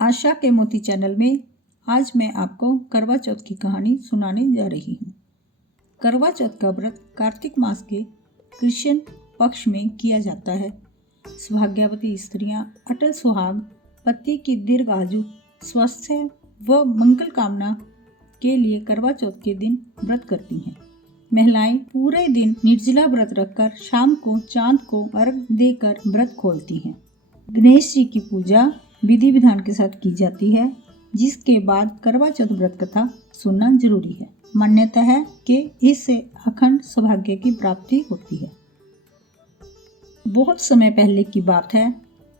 आशा के मोती चैनल में आज मैं आपको करवा चौथ की कहानी सुनाने जा रही हूँ। करवा चौथ का व्रत कार्तिक मास के कृष्ण पक्ष में किया जाता है। सौभाग्यवती स्त्रियां अटल सुहाग, पति की दीर्घ आयु, स्वास्थ्य व मंगल कामना के लिए करवा चौथ के दिन व्रत करती हैं। महिलाएं पूरे दिन निर्जला व्रत रखकर शाम को चांद को अर्घ देकर व्रत खोलती हैं। गणेश जी की पूजा विधि विधान के साथ की जाती है, जिसके बाद करवा चौथ व्रत कथा सुनना जरूरी है। मान्यता है कि इससे अखंड सौभाग्य की प्राप्ति होती है। बहुत समय पहले की बात है।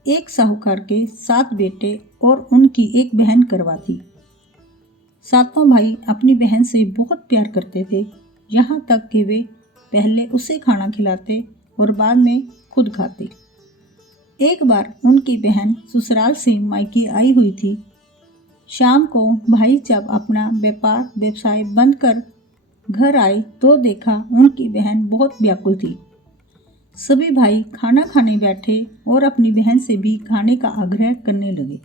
एक साहूकार के 7 बेटे और उनकी एक बहन करवा थी। सातों भाई अपनी बहन से बहुत प्यार करते थे, यहाँ तक कि वे पहले उसे खाना खिलाते और बाद में खुद खाते। एक बार उनकी बहन ससुराल से मायके आई हुई थी। शाम को भाई जब अपना व्यवसाय बंद कर घर आए तो देखा उनकी बहन बहुत व्याकुल थी। सभी भाई खाना खाने बैठे और अपनी बहन से भी खाने का आग्रह करने लगे,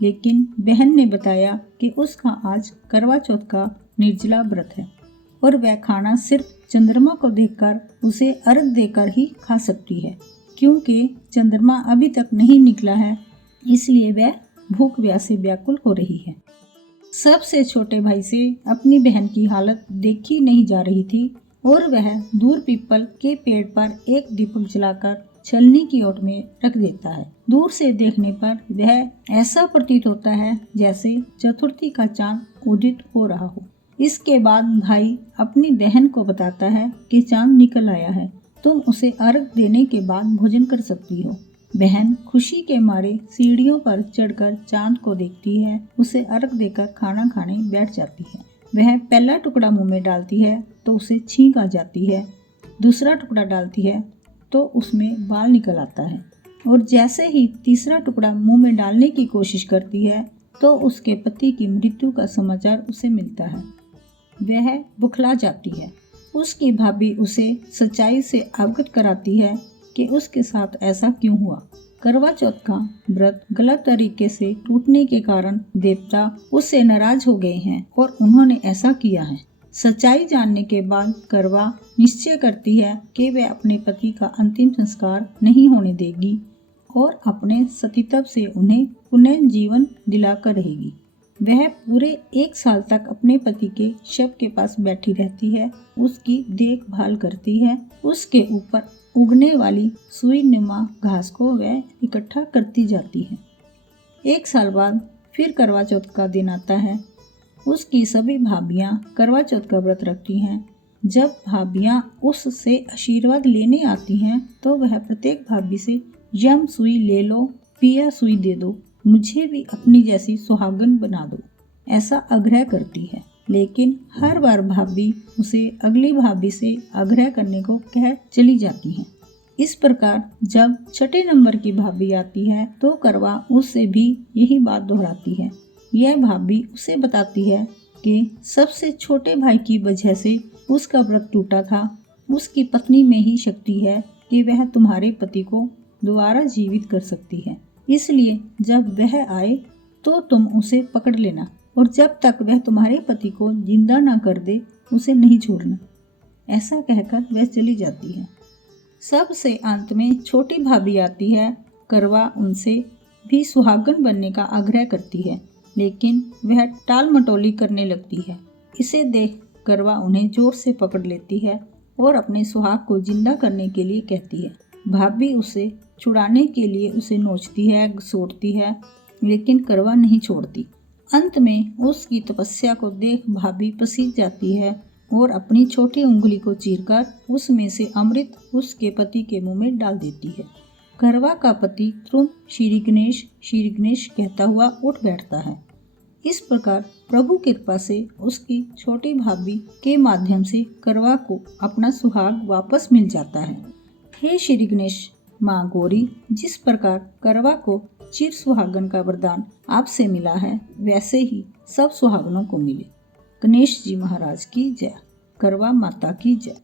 लेकिन बहन ने बताया कि उसका आज करवा चौथ का निर्जला व्रत है और वह खाना सिर्फ चंद्रमा को देखकर उसे अर्घ देकर ही खा सकती है, क्योंकि चंद्रमा अभी तक नहीं निकला है, इसलिए वह भूख प्यास से व्याकुल हो रही है। सबसे छोटे भाई से अपनी बहन की हालत देखी नहीं जा रही थी और वह दूर पीपल के पेड़ पर एक दीपक जलाकर छलनी की ओट में रख देता है। दूर से देखने पर वह ऐसा प्रतीत होता है जैसे चतुर्थी का चांद उदित हो रहा हो। इसके बाद भाई अपनी बहन को बताता है कि चांद निकल आया है, तुम उसे अर्घ देने के बाद भोजन कर सकती हो। बहन खुशी के मारे सीढ़ियों पर चढ़कर चांद को देखती है, उसे अर्घ देकर खाना खाने बैठ जाती है। वह पहला टुकड़ा मुंह में डालती है तो उसे छींक आ जाती है, दूसरा टुकड़ा डालती है तो उसमें बाल निकल आता है और जैसे ही तीसरा टुकड़ा मुंह में डालने की कोशिश करती है तो उसके पति की मृत्यु का समाचार उसे मिलता है। वह बुखला जाती है। उसकी भाभी उसे सच्चाई से अवगत कराती है कि उसके साथ ऐसा क्यों हुआ। करवा चौथ का व्रत गलत तरीके से टूटने के कारण देवता उससे नाराज हो गए हैं और उन्होंने ऐसा किया है। सच्चाई जानने के बाद करवा निश्चय करती है कि वह अपने पति का अंतिम संस्कार नहीं होने देगी और अपने सतीत्व से उन्हें पुनः जीवन दिलाकर रहेगी। वह पूरे 1 साल तक अपने पति के शव के पास बैठी रहती है, उसकी देखभाल करती है, उसके ऊपर उगने वाली सुई नुमा घास को वह इकट्ठा करती जाती है। 1 साल बाद फिर करवा चौथ का दिन आता है। उसकी सभी भाभियां करवा चौथ का व्रत रखती हैं। जब भाभियां उससे आशीर्वाद लेने आती हैं तो वह प्रत्येक भाभी से यम सुई ले लो, पिया सुई दे दो, मुझे भी अपनी जैसी सुहागन बना दो, ऐसा आग्रह करती है। लेकिन हर बार भाभी उसे अगली भाभी से आग्रह करने को कह चली जाती है। इस प्रकार जब 6 नंबर की भाभी आती है तो करवा उससे भी यही बात दोहराती है। यह भाभी उसे बताती है कि सबसे छोटे भाई की वजह से उसका व्रत टूटा था। उसकी पत्नी में ही शक्ति है कि वह तुम्हारे पति को दोबारा जीवित कर सकती है, इसलिए जब वह आए तो तुम उसे पकड़ लेना और जब तक वह तुम्हारे पति को जिंदा ना कर दे उसे नहीं छोड़ना। ऐसा कहकर वह चली जाती है। सबसे अंत में छोटी भाभी आती है। करवा उनसे भी सुहागन बनने का आग्रह करती है, लेकिन वह टाल मटोली करने लगती है। इसे देख करवा उन्हें जोर से पकड़ लेती है और अपने सुहाग को जिंदा करने के लिए कहती है। भाभी उसे छुड़ाने के लिए उसे नोचती है, घसीटती है, लेकिन करवा नहीं छोड़ती। अंत में उसकी तपस्या को देख भाभी पसीज जाती है और अपनी छोटी उंगली को चीरकर उसमें से अमृत उसके पति के मुंह में डाल देती है। करवा का पति तुरंत श्री गणेश कहता हुआ उठ बैठता है। इस प्रकार प्रभु कृपा से उसकी छोटी भाभी के माध्यम से करवा को अपना सुहाग वापस मिल जाता है। हे श्री गणेश माँ गौरी, जिस प्रकार करवा को चिर सुहागन का वरदान आपसे मिला है, वैसे ही सब सुहागनों को मिले। गणेश जी महाराज की जय। करवा माता की जय।